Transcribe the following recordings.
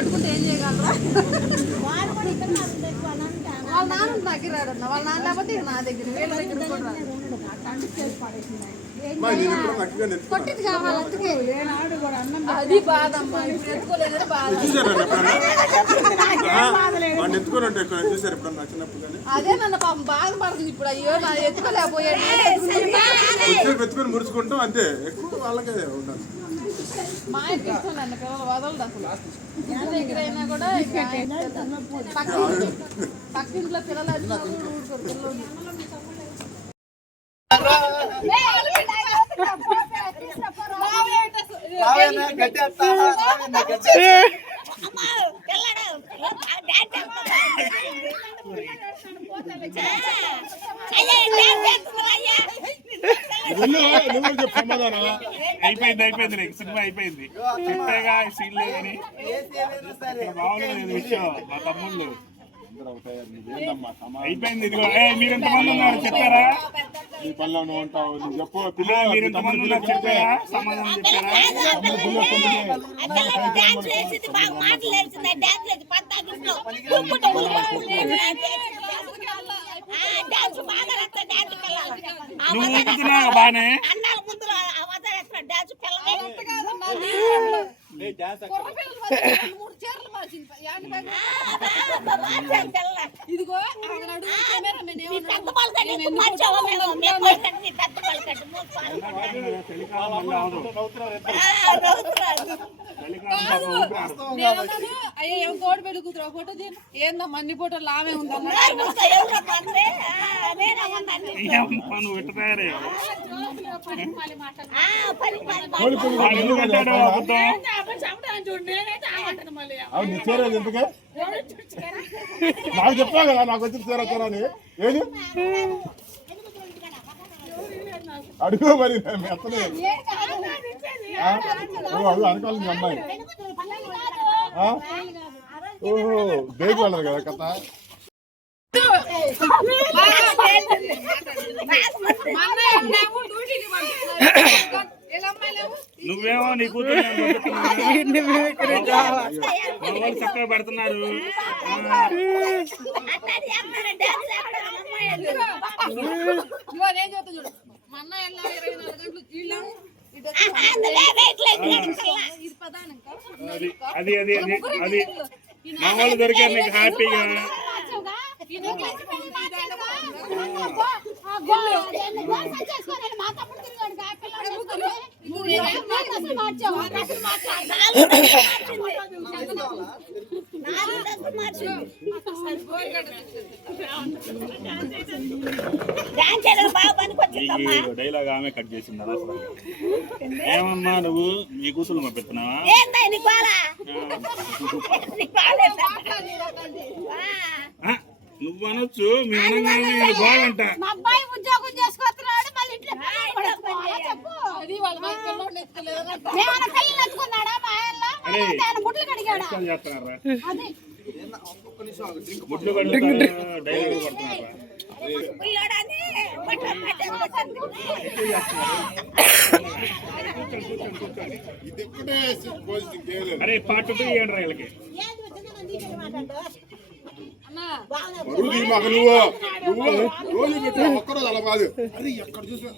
పట్టుకుంటే ఏం చేయగలరా? వాళ్ళ నాన్న దగ్గర రాడన్న, వాళ్ళ నాన్న లేకపోతే నా దగ్గర, వీళ్ళ దగ్గర కూడా కొట్టింది కావాలి. అందుకే అది బాధ అమ్మా, ఇప్పుడు ఎత్తుకోలేదని బాధ. అదే నన్ను పాపం బాధపడుతుంది ఇప్పుడు. అయ్యో నా ఎత్తుకోలేకపోయాడు, మురుచుకుంటాం అంతే. ఎక్కువ వాళ్ళకే ఉండాలి. మా ఆయనకి ఇష్టం నన్ను పిల్లలు వదలదు అసలు. ఇంటి దగ్గర అయినా కూడా పక్కింట్లో పిల్లలు ఊరుకోరు పిల్లలు. అయిపోయింది నీకు సినిమా అయిపోయింది. చెప్పేగా సీన్ లేదని బాగుంది విషయం. మా తమ్ముళ్ళు అయిపోయింది. ఇదిగో మీరు ఎంతమంది ఉన్నారు చెప్పారా? నీ పనిలో నువ్వు ఉంటావు, నువ్వు చెప్పు. మీరు ఎంతమంది ఉన్నారు చెప్పారా? సమాధానం చెప్పారా? నువ్వు ఊపుతున్నావు బానే. ఇదిగో అయ్యో ఏం తోడు పెళ్లి కూతురు ఫోటో తీను. ఏందమ్మా అన్ని ఫోటోలు లావే ఉందమ్మా. నువ్వు ఎట్ట తయారే ఎందుకే నాకు చెప్పా కదా నాకు వచ్చి చేరా అని. ఏది అడుగు మరి మెత్తనే అనుకోవాలి మీ అమ్మాయి. ఓహో దేవి వెళ్ళదు కదా కథ. నువ్వేమో నీ కూతురు చక్కగా పెడుతున్నారు. అది అది అది మా వాళ్ళు దొరికారు నీకు హ్యాపీగా. డైలాగ్ ఆమె కట్ చేసింది అసలు. ఏమమ్మా నువ్వు మీ కూతురు పంపిస్తున్నావా? నువ్వు అనొచ్చు, మీ అనగానే బాగుంటా. ఉద్యోగం చేసుకొస్తున్నాడు మళ్ళీ ఇంట్లో ముట్లు కడిగాడు. ముట్లు కడుగుతారు డైలాగ్ పడుతున్నారా? అరే పాటు ఇవ్వండి వీళ్ళకి. నువ్వు రోజు పెట్టు ఒక్కరోజు అలా కాదు. అది ఎక్కడ చూసినా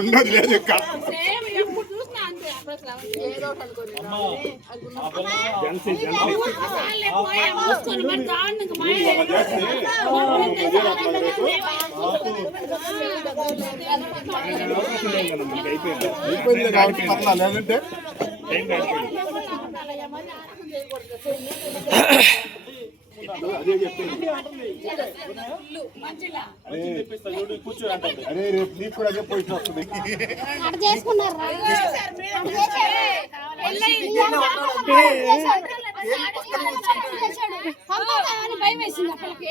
ఉండదు లేదు అయిపోయింది కాబట్టి పర్లా లేదంటే అదే చెప్పింది. అరే రేపు నీకు కూడా అదే పొజిషన్ వస్తుంది. చేసుకున్నారు పంపాలని భయం వేసింది అక్కడికి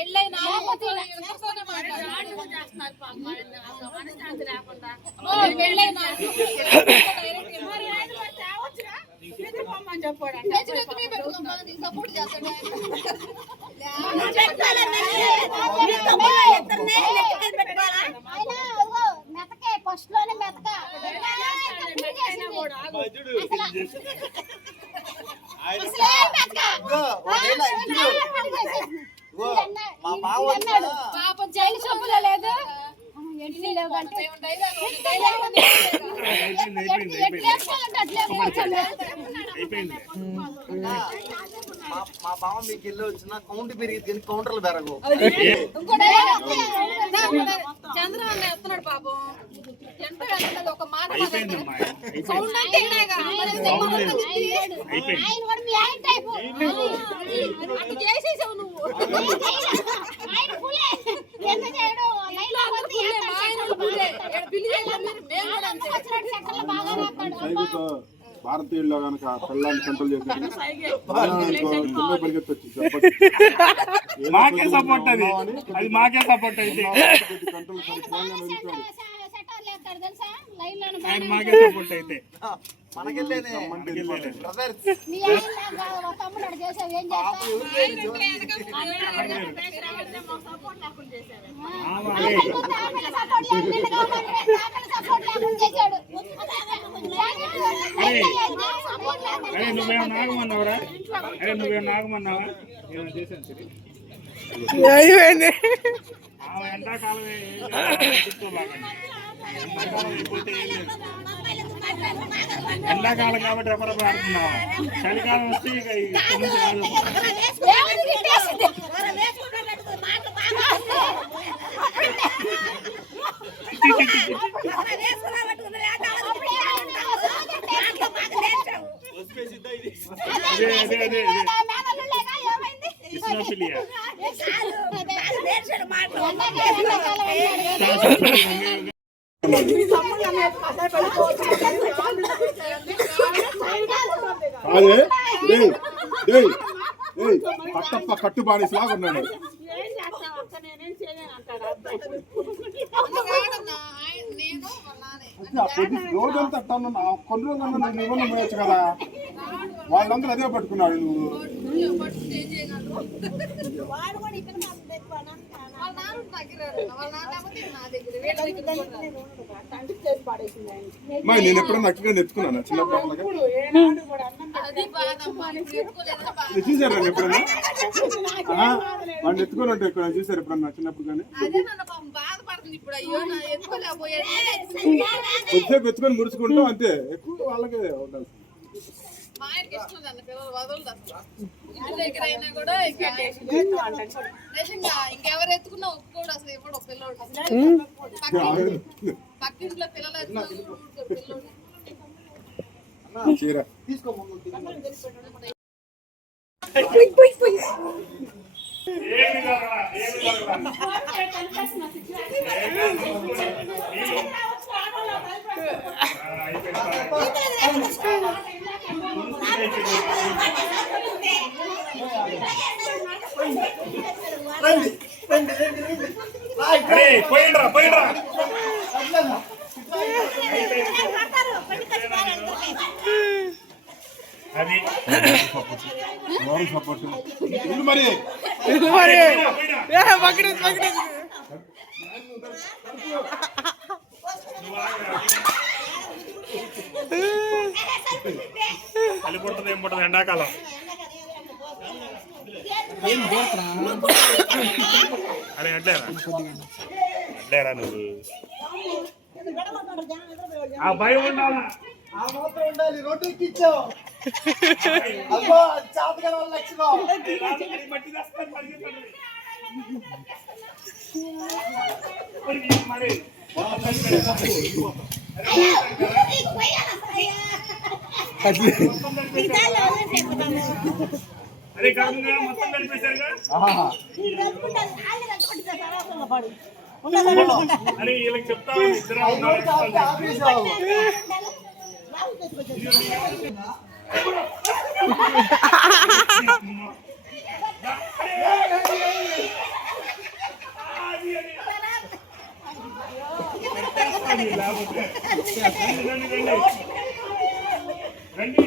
మెతకే ఫస్ట్ లోనే మెతక పాపం జైలు సభ్యులు లేదు ఎన్ని లేవు అంటే మా బావ మీకు వెళ్ళి వచ్చిన కౌంట్ పెరిగి కానీ కౌంటర్లు పెరగవు. చంద్రబాబు వస్తున్నాడు పాపం ఎంత ఒక మాట ఆయన కూడా మీ ఆయన టైపు చేసేసావు నువ్వు ఎంత చేయడు భారతీయుల్లో కనుక పిల్లల్ని కంట్రోల్ చేసి పరిగెత్తొచ్చు మాకే సపోర్ట్ అది మాకే సపోర్ట్ అయితే కంట్రోల్ ఆయన మాకే సపోర్ట్ అయితే మనకెళ్ళేనే బ్రదర్స్ మీ ఆయన తమ్ముడు చేసావు ఏం అరే నువ్వేమో నాగమన్నావురా అరే నువ్వేమో నాగమన్నావా ఏమైనా చేశాను సరే ఎండాకాలమే ఎండాకాలం కాబట్టి ఎవరు ఆడుతున్నావు చలికాలం వస్తే ఇక కట్టప్ప కట్టు బానిసలాగా ఉన్నాడు. రోజంతా అట్టా కొన్ని రోజులన్నా నేను ఇవ్వను పోయొచ్చు కదా. వాళ్ళందరూ అదే పట్టుకున్నాడు నువ్వు. నేను ఎప్పుడన్నా అక్కడ ఎత్తుకున్నాను చిన్నప్పుడు చూసారు నన్ను ఎప్పుడన్నా వాడిని ఎత్తుకొని ఉంటే ఎక్కడ చూసారు ఎప్పుడన్నా చిన్నప్పుడు కానీ కొద్దిసేపు ఎత్తుకొని ముడుచుకుంటాం అంతే ఎక్కువ వాళ్ళకే ఉండాల్సింది. ఇంకెవరు ఎత్తుకున్నా ఒప్పుకోడు అసలు ఎప్పుడు పిల్లడు పక్కింట్లో పిల్లలు పోయిండ్రా పోయిండ్రా అది సపోర్ట్ మరి చలి పుడుతుంది ఏం పుట్టదు ఎండాకాలం అరే అడ్లేరా అడ్లేరా నువ్వు ఆ భయం ఉండాలా ఆ మాత్రం ఉండాలి. రోడ్డు ఎక్కించావు అబ్బో చాతగా వాళ్ళ లక్షణం మరి అరే కాకుండా మొత్తం కలిపేశారుగా అరే వీళ్ళకి చెప్తాను ఇద్దరు రండి.